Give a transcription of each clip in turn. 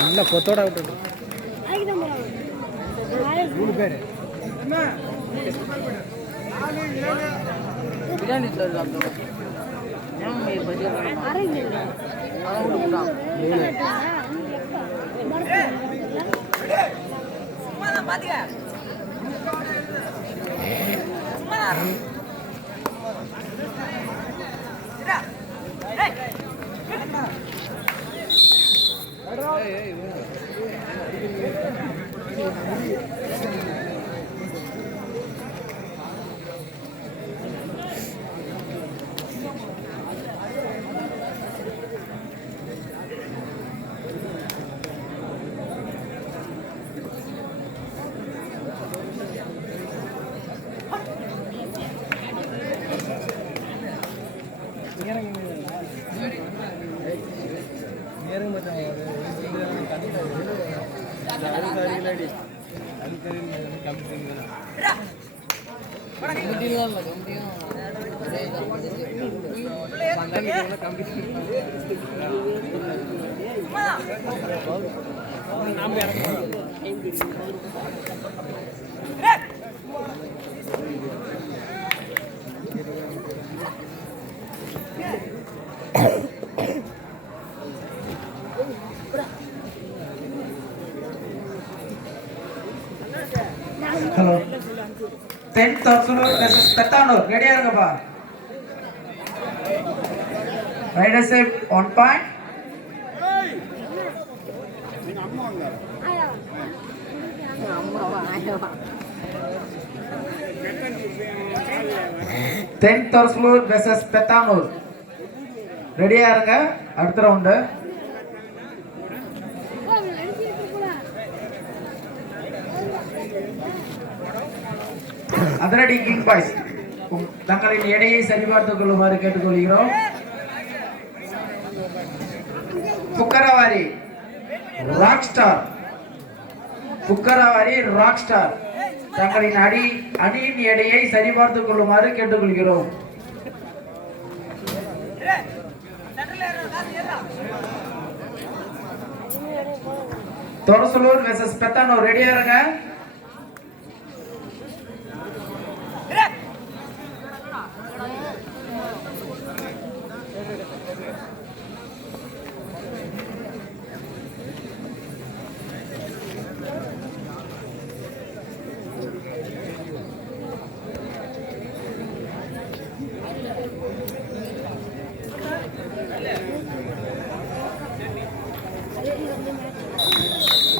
நல்லா கொத்தோட விட்டு மூணு பேர் biryani Hello. 10th Arsenal versus Petano. Ready இருங்கப்பா. Rider save on point. Tenth Arsenal versus Petano. Ready இருங்க. அடுத்த ரவுண்ட். அதிரடி கிங் பாய்ஸ் தங்களின் எடையை சரிபார்த்துக் கொள்ளுமாறு கேட்டுக்கொள்கிறோம். புக்கரவாரி ராக் ஸ்டார் தங்களின் அணியின் எடையை சரிபார்த்துக் கொள்ளுமாறு கேட்டுக்கொள்கிறோம். தொரசலூர் வெர்சஸ் பெத்தானோ. ரெடியா இருங்க.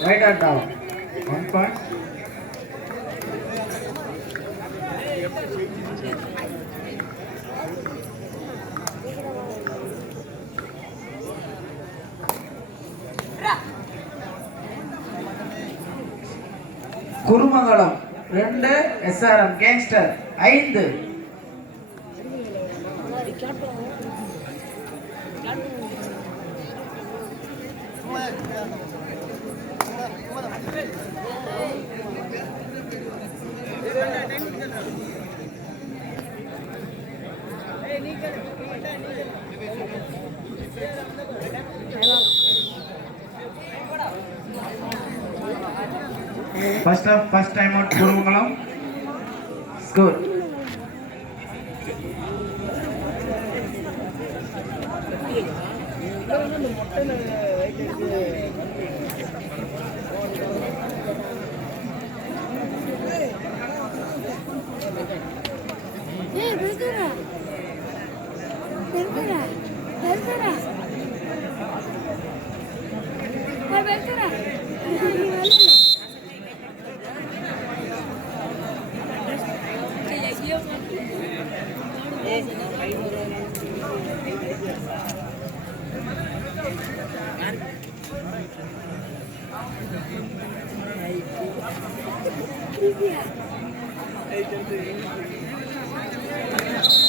Right or down? 1 point. குருமங்கலம் 2 SRM gangster 5. First time out Kurumangalam. Score.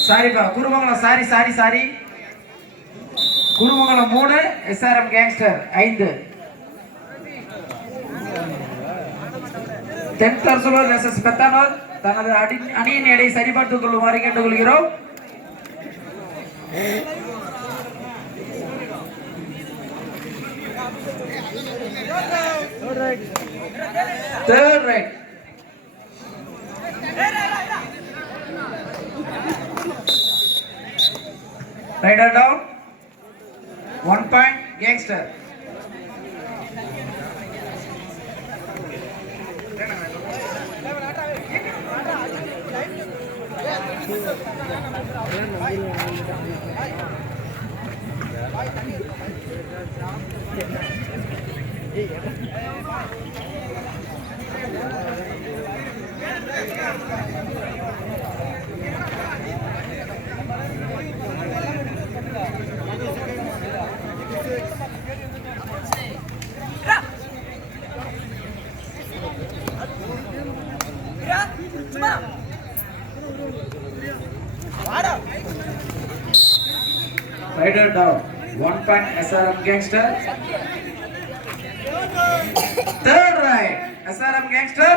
சாரிப்பா குருமங்கலம் சாரி குருமங்கலம் 3 SRM கேங்ஸ்டர் 5 தென்தர்சுலர் வெர்சஸ் பெத்தானூர் தனது அணியின் எடை சரிபார்த்துக் கொள்ளுமாறு கேட்டுக்கொள்கிறோம். Third right. Rider down. 1 point gangster. Rider down. 1 point SRM gangster. Third right. SRM gangster.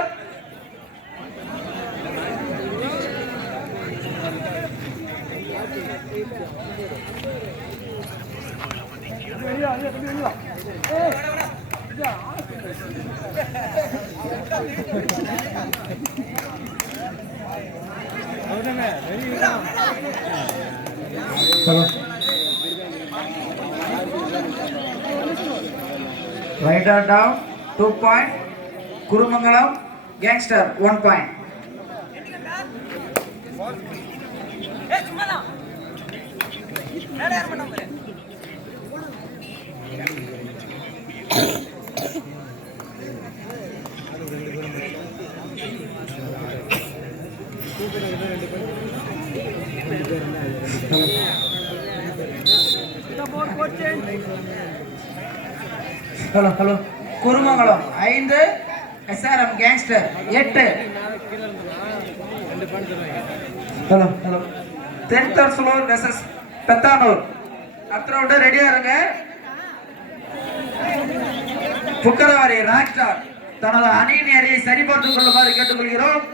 Rider down 2 point. Kurumangalam gangster 1 point. Hello. Kurumangalam 5 SRM gangster 8. Hello. தென்தர்சுலர் versus பெத்தானூர். அடுத்த round ரெடியா இருங்க. புக்கரவாரி Rockstar தனது அணியின் எடையை சரிபார்த்துக் கொள்ளுமாறு கேட்டுக்கொள்கிறோம்.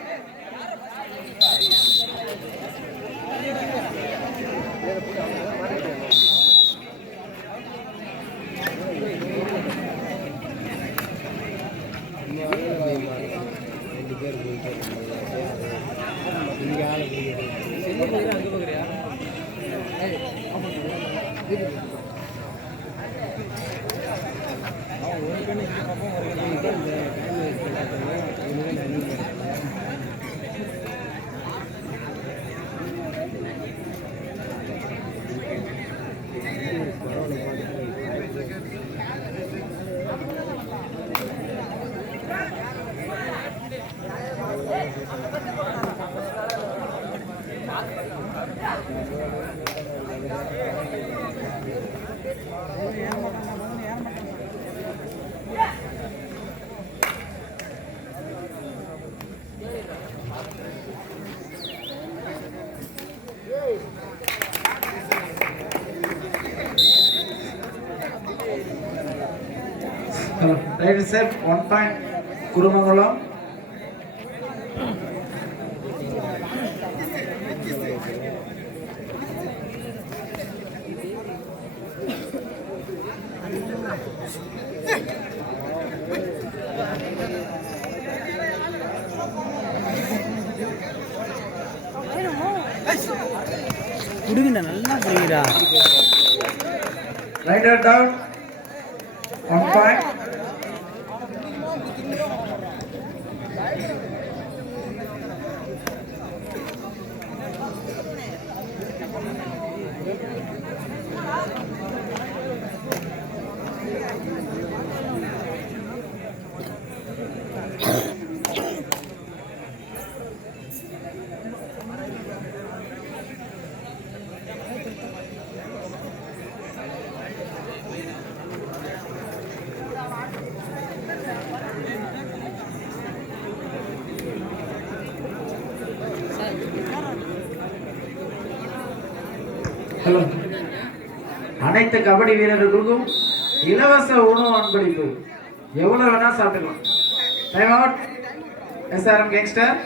Right set 1 point Kurumangalam. Rider down 1 point. Hello, அனைத்து கபடி வீரர்களுக்கும் இலவச உணவு அன்பளிப்பு. எவ்வளவு வேணா சாப்பிட்டுக்கலாம். Time out. SRM gangster.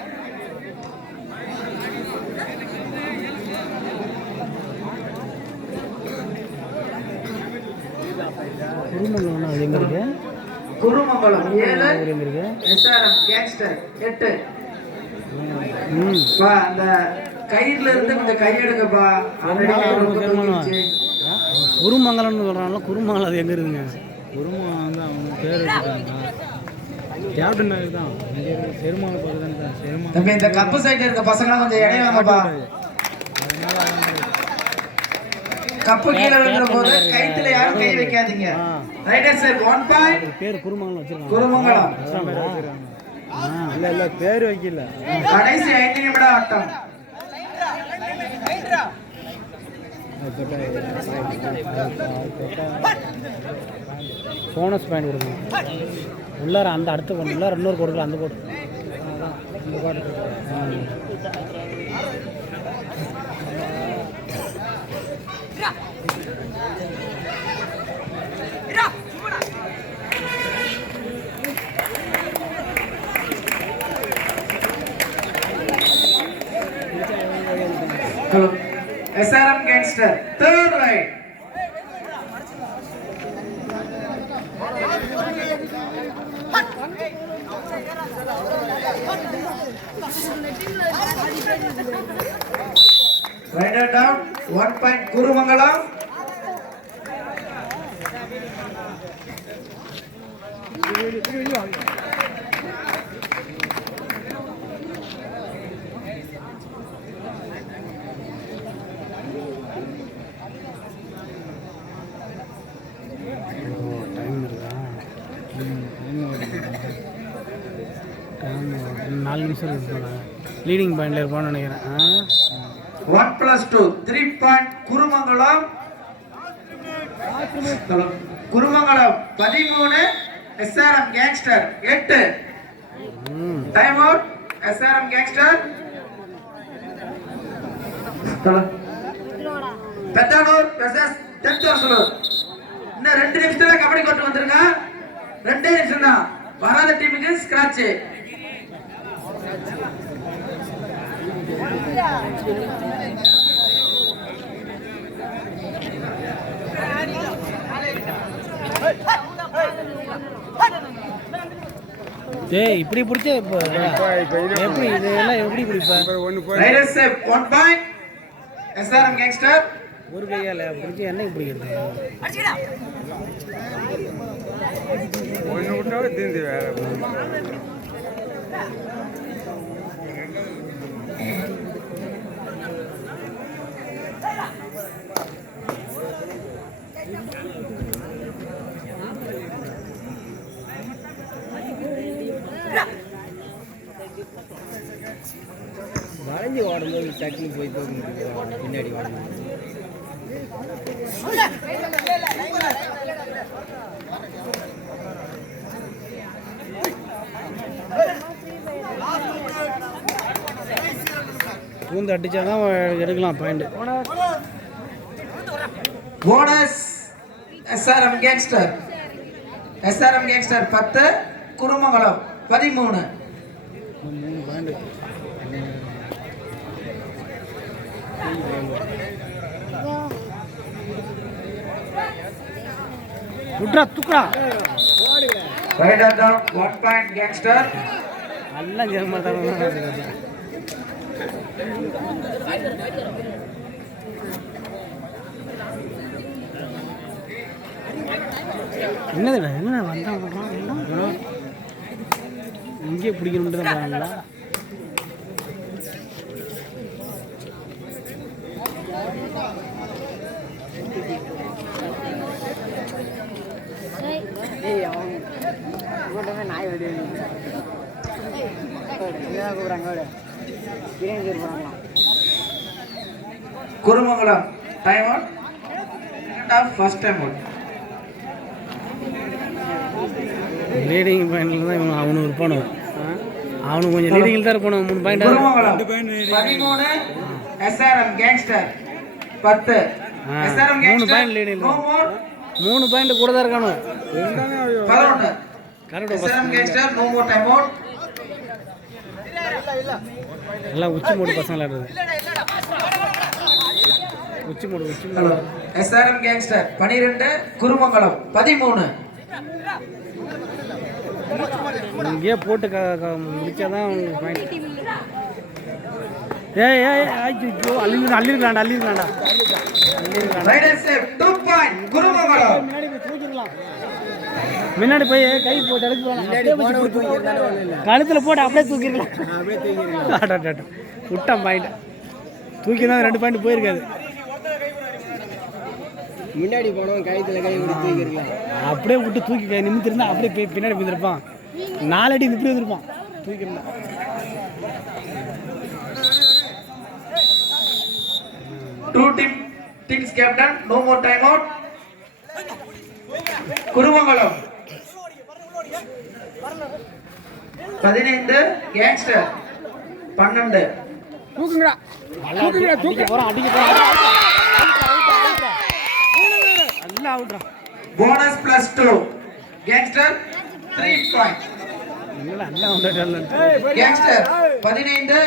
Kurumangalam 7, SRM gangster 8. அந்த கயிறுல இருந்து கொஞ்சம் கை எடுங்கப்பா. குருமங்கலம்னு சொல்றாங்களா? குருமங்கலம் அது எங்க இருக்குங்க? குருமங்கலம் தான் அவங்க பேர் வச்சுட்டாங்க. கேப்டன் தான் செருமான பேர் தான் செருமான. தம்பி இந்த கப்பு சைடு இருக்க பசங்க கொஞ்சம் இடைய வாங்கப்பா. கப்பு கீழ விழுற போது கைத்துல யாரும் கை வைக்காதீங்க. Rider sir 1 point. பேர் குருமங்கலம் வச்சிருக்காங்க. குருமங்கலம். இல்ல இல்ல பேர் வைக்கல. கடைசி 5 நிமிட ஆட்டம். போனஸ் பாயிண்ட் கொடுக்கணும். உள்ளார அந்த அடுத்த போட்டு உள்ளார இன்னொரு கொடுக்கல. அந்த போட்டு இந்த பாட்டு SRM Gangster, third right. Rider down, 1 point Kurumangalam. Leading பாயிண்ட்ல இருப்பான்னு நினைக்கிறேன். 1+2 3 point Kurumangalam. Kurumangalam 13, SRM gangster 8. Time out. SRM gangster. Pethanur versus Thenthosalur. இன்னும் 2 நிமிஷத்துல கபடி கோர்ட் வந்துருங்க. 2 நிமிஷம் தான். வராத டீமுக்கு ஸ்கிராட்ச். டேய் இப்படி பிடிச்ச எப்படி இதெல்லாம் எப்படி பிடிப்பா? Rider save 1 point. SRM gangster. ஒரு கையால பிடிச்சி என்ன பிடிக்கிறது? ஒன்று விட்டாவே தீந்து வேற. வளைஞ்சி ஓடும்போது சட்னி போய் பின்னாடி ஓடணும். பூந்து அடிச்சாதான் எடுக்கலாம் point. Bonus SRM gangster. SRM gangster 10, Kurumangalam 13. 3 point. குட்ரா துக்ரா ரைடர் டவுன் 1 பாயிண்ட் கேங்ஸ்டர். எல்லாம் ஜெர்மன் என்னதுடா என்ன வந்தா பண்ணுறான்? இங்கே பிடிக்கணும்னு தான் போகிறாங்களா? நாய் வெளியே Kurumangalam time out. First time out. Leading பாயிண்ட்ல தான் இவன் அவனு இருப்பானு. அவனுக்கு கொஞ்சம் லீடிங்கில் தான் இருப்பானு. 3 பாயிண்ட். Kurumangalam 13, SRM gangster 10. ஆ, SRM 3 Gangster, point lead no more. 3 point கூட தான் இருக்கானு 11. Correct SRM Gangster, no more time out. எல்லாம் உச்சி மூடு பசங்க விளையாடுறது உச்சி மூடு SRM Gangster 12, குருமங்கலம் 13. இங்கேயே போட்டு முடிச்சாதான் உங்களுக்கு பாயிண்ட். ஐயோ அள்ளிருக்கலாம்டா ரைடர் சேவ் 2 பாயிண்ட் குருமங்கலம். முன்னாடி போய் கை போட்டு கழுத்துல போட்டு அப்படியே தூக்கிடலாம் விட்டான் பாயிண்ட் தூக்கி தான் 2 பாயிண்ட் போயிருக்காது. முன்னாடி போனோம் கழுத்துல கை தூக்கிருக்கலாம் அப்படியே விட்டு தூக்கி கை நிமித்திருந்தா அப்படியே போய் பின்னாடி போயிருப்பான் 4 அடி நிப்பி வந்துருப்பான் தூக்கிருந்தான். Two teams captain, no more time out. குருமங்கலம் 15, gangster 12. Bonus plus 2. Gangster 3 point. Gangster 15,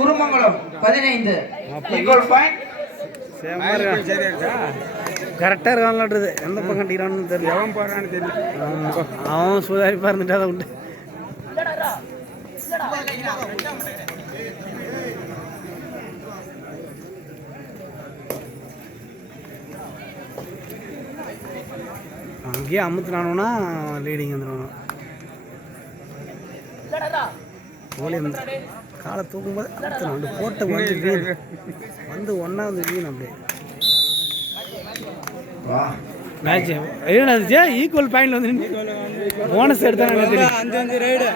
குருமங்கலம் 15. Equal point. கரெக்டாக இருக்கான்றது எந்த பக்கம் கட்டிக்கிறான்னு தெரியல எவன் போடுறான்னு தெரியல அவன் சுதாரிப்பாக இருந்துட்டு அதை உண்டு. அங்கேயே அமுத்துனானோன்னா லீடிங் வந்துடணும். கோலி காலை தூக்கும்போது அமுத்தணும் போட்ட வந்து வீண் வந்து ஒன்றா வந்து வீண் அப்படியே மேட்ச் என்னது ஈக்குவல் பாயிண்ட் வந்து போனஸ் எடுத்தாங்க தெரியும். 5 ரைடு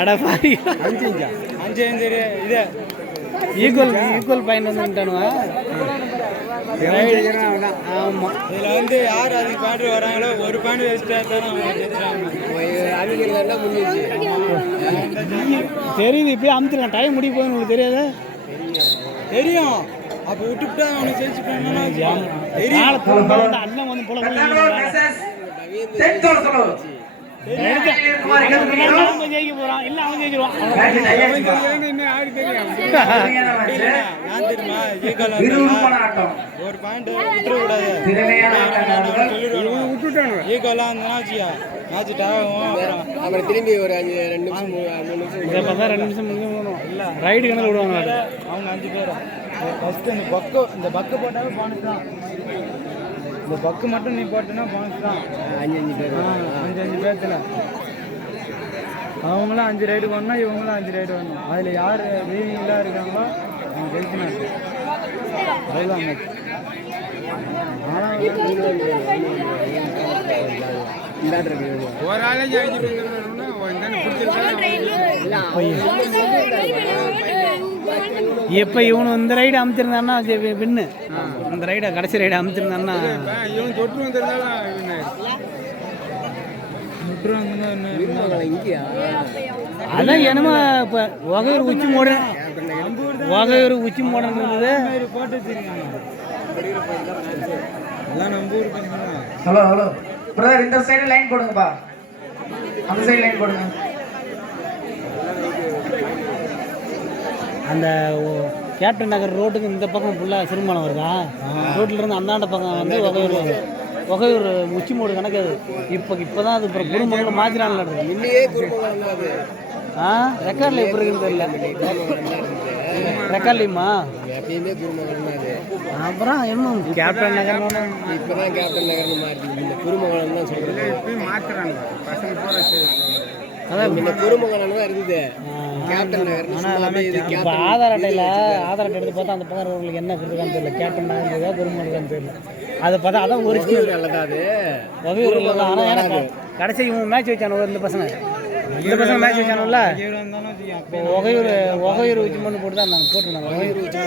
அட பாரி 5 இது ஈக்குவல் பாயிண்ட் வந்துட்டானுவா. ஆமாம் இதில் வந்து யார் அதுக்கு பாயிண்ட் வராங்களோ ஒரு பாயிண்ட் வேஸ்ட்டாக அவங்க முடிஞ்சிச்சு தெரியுது இப்பயே அமுத்துலாம் டைம் முடிய போகுது உங்களுக்கு தெரியாத தெரியும். அப்போ விட்டுவிட்டா அவனுக்கு ஜெயிச்சுட்டாங்கன்னா அண்ணன் வந்து போல ஜெயிக்க போறான் இல்ல அவன் ஜெயிச்சிருவான். ஒரு பாயிண்ட் விட்டுறக்கூடாது ஈக்குவலாக இருந்ததுன்னா மேட்ச் அப்புறம் திரும்பி ஒரு 2 நிமிஷம் 3 நிமிஷம் முடிஞ்சு இல்லை ரைடு கணக்கில் விடுவாங்க அவங்க 5 பேர். ஃபஸ்ட்டு இந்த பக்கு போட்டாலும் பானஸ் தான். இந்த பக்கு மட்டும் நீ போட்டேன்னா பானஸ் தான். 5 பேர் 5 பேர்த்தில் அவங்களும் 5 ரைடு வரணும் இவங்களும் 5 ரைடு வரணும். அதில் யார் வீலிங்லாம் இருக்காங்களோ அவங்க ஜெயிச்சுனாங்க. அதுதான் மேட்ச். ஒரு ஆளே இப்போ இவனு இந்த ரைடு அமுத்திருந்தான்னா வின்னு. இந்த ரைடை கடைசி ரைடு அமுத்திருந்தான்னா இவன் தொற்று வந்திருந்தாலும் அதான் என்னமோ இப்போ ஒகையூர் உச்சி மோடன் இருந்தது. போட்டு வச்சிருக்காங்க எல்லாம் நம்ம ஊருக்கு. ஹலோ பிரதர் இந்த சைடு லைன் போடுங்கப்பா, அந்த சைடு லைன் போடுங்க. அந்த கேப்டன் நகர் ரோட்டுக்கு இந்த பக்கம் ஃபுல்லாக சிறுமணம் வருதா ரோட்டில் இருந்து அந்தாண்ட பக்கம் வந்து ஒகையூர் உச்சி மூடு கணக்கு. அது இப்போ தான் அது அப்புறம் குடும்பங்களும் மாற்றினால இன்னையே குடும்பம் அது ரெக்கார்டில் எப்படி இருக்குன்னு தெரியல. ரெக்கார்ட்லையுமா எப்பயுமே குருமங்கலம் அது. அப்புறம் இன்னும் கேப்டன் நகர் இப்போ தான் கேப்டன் நகர்னு மாறி இந்த குருமங்கலம் தான் சொல்கிறது. எப்பயும் மாற்றுறாங்க பசங்க போகிற. அதான் இந்த குருமங்கலம் தான் இருக்குது கேப்டன் நகர். இப்போ ஆதார் அட்டையில் ஆதார் அட்டை எடுத்து பார்த்தா அந்த பக்கம் உங்களுக்கு என்ன கொடுத்துருக்கான்னு தெரியல. கேப்டன் நகர் குருமங்கலம் தெரியல. அதை பார்த்தா அதான் ஒரு நல்லதா அது ஒகையூர் இல்லை. ஆனால் எனக்கு கடைசி இவங்க மேட்ச் வச்சானு இந்த பசங்க மேட்ச் வச்சானுல்ல. ஒகையூர் உச்சி மண்ணு போட்டு தான் நாங்கள் போட்டுருந்தாங்க. ஒகையூர் உச்சி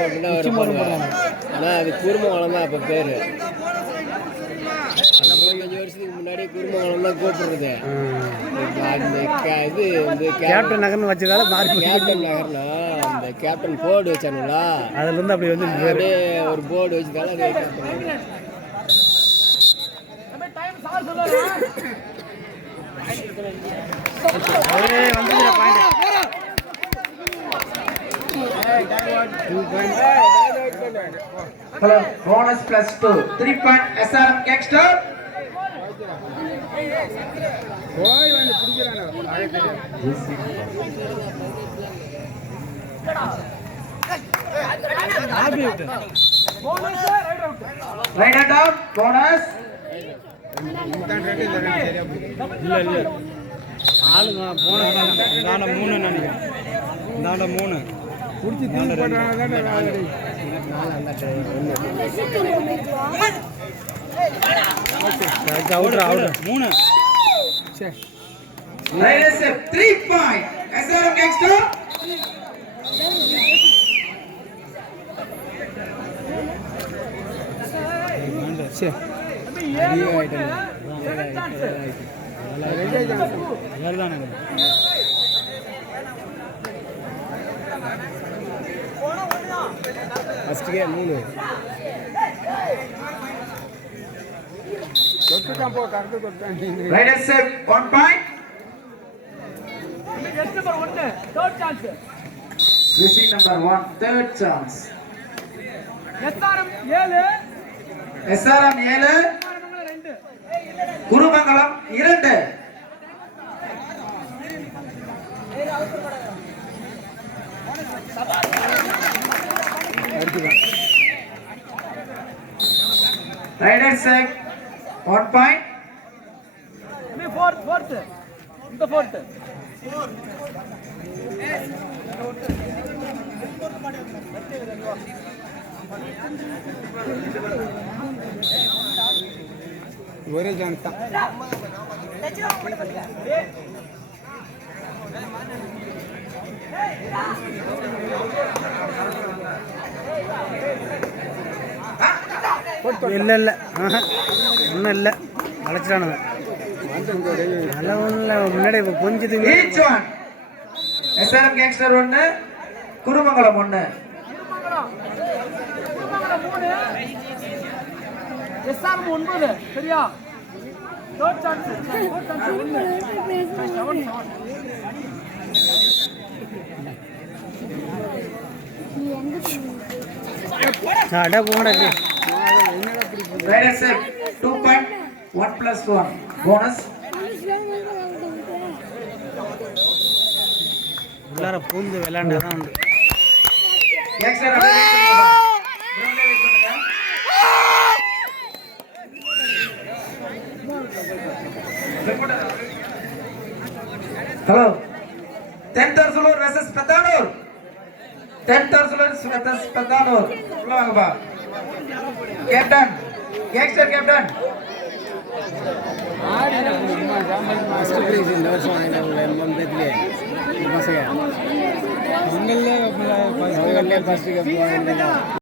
மண்ணு போட்டுருந்தாங்க. ஆனால் அது குருமங்கலம் தான் இப்போ பேர். 25 வருஷத்துக்கு முன்னாடி குருமங்கலம் தான் கூப்பிடுறது. இது வந்து கேப்டன் நகர்னு வச்சதால மாறி கேப்டன் நகர்னா அந்த கேப்டன் போர்டு வச்சானுங்களா, அதுல இருந்து அப்படி வந்து அப்படியே ஒரு போர்டு வச்சதால அது கேப்டன் நகர். Hello, bonus plus 2. 3 point SRM Gangster. Right hand out, bonus. ஆளுங்க போன இந்தாண்ட 3 நினைக்கிறேன். இந்தாண்ட 3 குடிச்சு தூக்கி போட்டாங்க தானே அவுட்ரா அவுட்ரா 3. சரி Right hand set, 3 point SRM Gangster. சரி ஃபர்ஸ்ட்டுக்கே 3. தொட்டுட்டான் போ correct தொட்டான். Right hand set, 1 point. This is number 1, third chance. SRM 7, குருமங்கலம் 2. Right hand set, 1 point. ஒரே சான்ஸ் தான். இல்லை இல்லை ஒன்றும் இல்லை அழைச்சிட்டானுங்க நல்லா ஒன்றும் இல்லை முன்னாடி இப்போ கொஞ்சத்துக்கு Each one. SRM Gangster 1, குருமங்கலம் 1. சரியா அடா போங்கடா Right hand set, 2 point, 1 plus 1. Bonus. உள்ளார பூந்து விளையாண்டா தான் உண்டு. Gangster அப்படியே wait பண்ணுங்க. Ground ல wait பண்ணுங்க. Hello. 10th Arsulur versus Patanur. 10th Arsulur versus Patanur. உள்ள வாங்கப்பா. Captain, Gangster captain. First prize இந்த வருஷம் வாங்கினாங்களே மொத்தத்திலே பசங்க. பொங்கல்லே ஃபர்ஸ்ட் கப் வாங்கினாங்க.